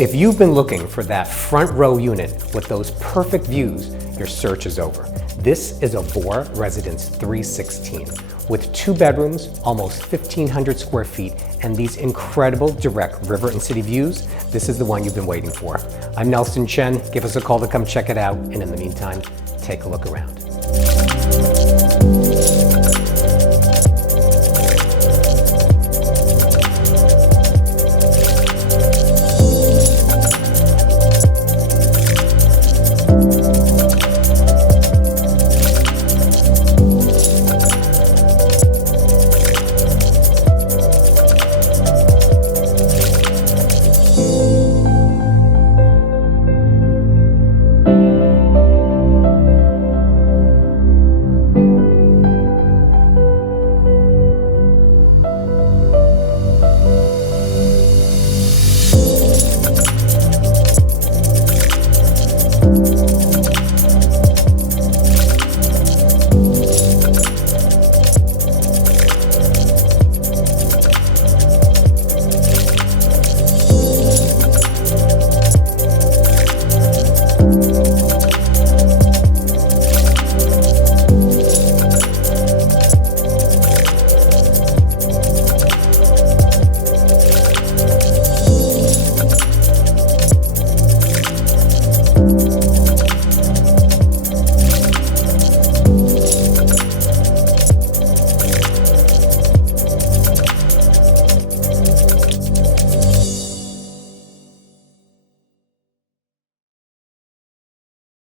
If you've been looking for that front row unit with those perfect views, your search is over. This is Avora Residence 316 with 2 bedrooms, almost 1,500 square feet, and these incredible direct river and city views. This is the one you've been waiting for. I'm Nelson Chen. Give us a call to come check it out, and in the meantime, take a look around.